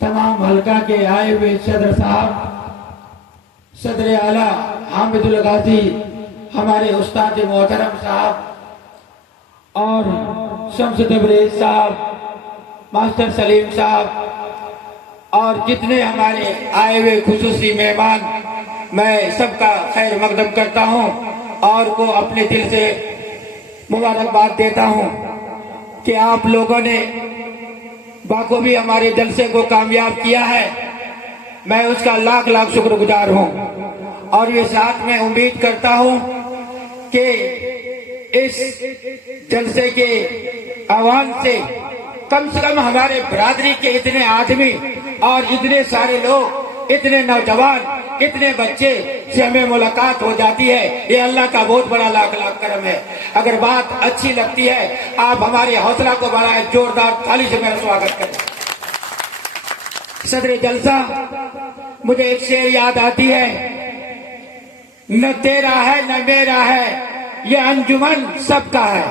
तमाम हल्का के आए हुए सदर साहब, सदर आला हामिदुल गाजी, हमारे उस्ताद मोहतरम साहब और शम्स तबरेज साहब, मास्टर सलीम साहब और जितने हमारे आए हुए खुसूसी मेहमान, मैं सबका खैर मकदम करता हूं और को अपने दिल से मुबारकबाद देता हूं कि आप लोगों ने बाखूबी हमारे जलसे को कामयाब किया है। मैं उसका लाख लाख शुक्रगुजार हूं और ये साथ में उम्मीद करता हूं कि इस जलसे के आह्वान से कम हमारे बरादरी के इतने आदमी और इतने सारे लोग, इतने नौजवान, इतने बच्चे से हमें मुलाकात हो जाती है। ये अल्लाह का बहुत बड़ा लाख लाख करम है। अगर बात अच्छी लगती है आप हमारे हौसला को बढ़ाएं, जोरदार ताली से मेरा स्वागत करें। सदर जलसा, मुझे एक शेर याद आती है, न तेरा है न मेरा है ये अंजुमन सबका है,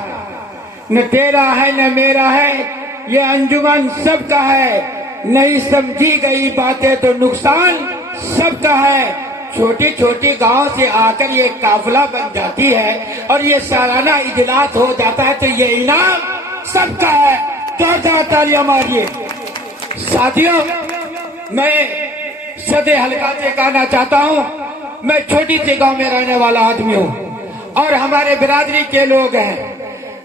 न तेरा है न मेरा है ये अंजुमन सबका है, नहीं समझी गई बातें तो नुकसान सबका है। छोटी छोटी गांव से आकर ये काफिला बन जाती है और ये सालाना इजलास हो जाता है तो ये इनाम सबका है। जोरदार तालियां मारिए। साथियों, मैं सदे हल्का से कहना चाहता हूं, मैं छोटी सी गांव में रहने वाला आदमी हूं और हमारे बिरादरी के लोग हैं।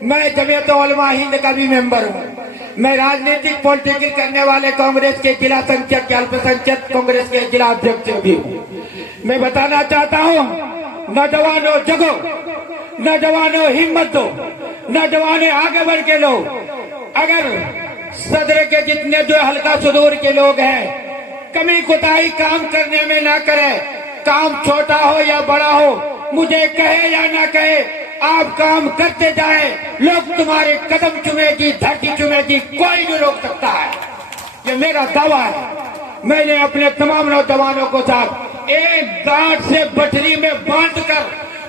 मैं जमीयत उलमा हिंद का भी मेंबर हूं। मैं राजनीतिक पॉलिटिकल करने वाले कांग्रेस के जिला संसद के अल्पसंख्यक कांग्रेस के जिला अध्यक्ष भी हूं। मैं बताना चाहता हूं, नौजवानों जगो, नौजवानों हिम्मत दो, नौजवानों आगे बढ़ के लो। अगर सदर के जितने जो हल्का सुदूर के लोग हैं कमी कोताही काम करने में ना करे, काम छोटा हो या बड़ा हो, मुझे कहे या ना कहे, आप काम करते जाए, लोग तुम्हारे कदम चुमेगी, धरती चुमेगी, कोई नहीं रोक सकता है। ये मेरा दावा है। मैंने अपने तमाम नौजवानों को साथ एक गांठ से बटरी में बांध कर,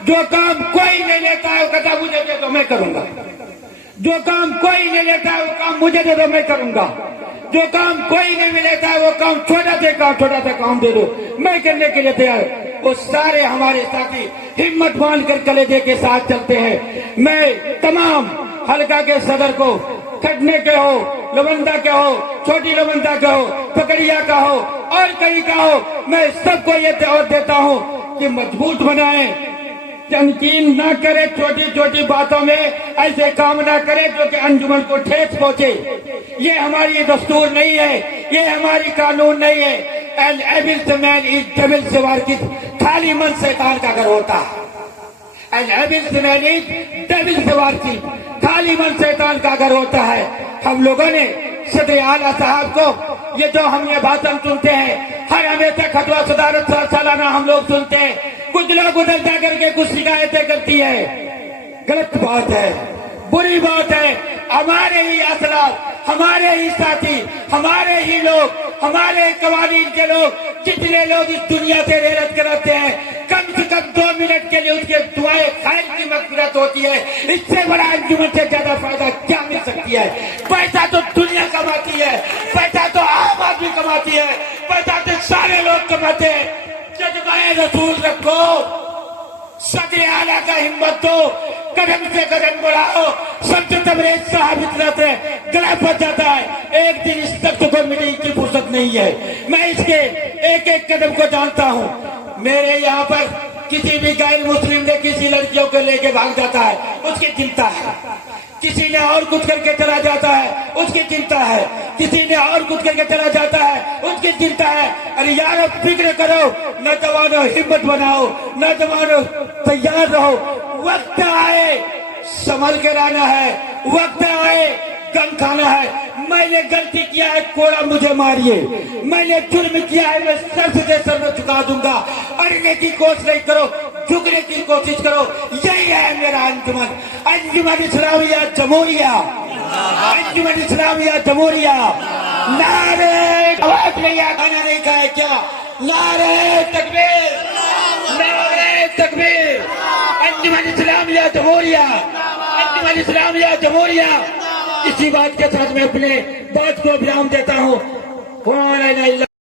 जो काम कोई नहीं लेता है वो कहता मुझे दे दो मैं करूंगा, जो काम कोई नहीं लेता है वो काम मुझे दे दो मैं करूंगा, जो काम कोई नहीं लेता है वो काम छोटा सा काम दे दो मैं करने के लिए तैयार। वो सारे हमारे साथी हिम्मत बांध कर कलेजे के साथ चलते हैं। मैं तमाम हल्का के सदर को, खटने के हो, लवंदा के हो, छोटी लवंदा का हो, पकड़िया का हो और कहीं का हो, मैं सबको ये और देता हूं कि मजबूत बनाएं, तनकीन ना करे, छोटी छोटी बातों में ऐसे काम ना करे जो कि अंजुमन को ठेस पहुंचे। ये हमारी दस्तूर नहीं है, ये हमारी कानून नहीं है। An able man is devil से वारकिस, खाली मन शैतान का घर होता है। An able man is devil से वारकिस, खाली मन शैतान का घर होता है। हम लोगों ने सदर आला साहब को ये जो हम ये भाषण सुनते हैं, हर हमेशा खतवा सदारत सालाना हम लोग सुनते हैं, कुछ लोग उधर जाकर के कुछ शिकायतें करती है। गलत बात है, बुरी बात है। हमारे ही असलाफ, हमारे ही साथी, हमारे ही लोग, हमारे कवानीन के लोग, जितने लोग इस दुनिया से रेरत कराते हैं, कम से कम 2 मिनट के लिए उसके दुआएं खैर की मग़फ़िरत होती है। इससे बड़ा अंजुमन से ज्यादा फायदा क्या मिल सकती है? पैसा तो दुनिया कमाती है, पैसा तो आम आदमी कमाती है, पैसा तो सारे लोग कमाते हैं। जज्बाए रसूल रखो, सदर आला का हिम्मत दो, कदम से कदम बढ़ाओ। शम्स तबरेज साहब इतना से गला फंस जाता है, एक दिन इस तख्त को मिलने की फुर्सत नहीं है। मैं इसके एक एक कदम को जानता हूँ। मेरे यहाँ पर किसी भी गैर मुस्लिम ने किसी लड़कियों को लेके भाग जाता है, उसकी चिंता है। किसी ने और कुछ करके चला जाता है, उसकी चिंता है। किसी ने और कुछ करके चला जाता है, उसकी चिंता है। अरे यार फिक्र करो, नौजवानों हिम्मत बनाओ, नौजवानों तैयार रहो। वक्त आए संभल के रहना है, वक्त आए गम खाना है। मैंने गलती किया है, कोड़ा मुझे मारिए, मैंने जुर्म किया है, मैं सर से सर में झुका दूंगा। अड़ने की कोशिश नहीं करो, झुकने की कोशिश करो। यही है मेरा अंजुमन, अंजुमन इस्लामिया जमहूरिया, अंजुमन इस्लामिया जमहूरिया। नारे आवाज नहीं आ, खाना नहीं खाए क्या? नारे तकबीर, नारे तकबीर। अंजुमन इस्लामिया जमहूरिया, अंजुमन इस्लामिया जमहूरिया। इसी बात के साथ मैं अपने बात को विराम देता हूँ। الہ الا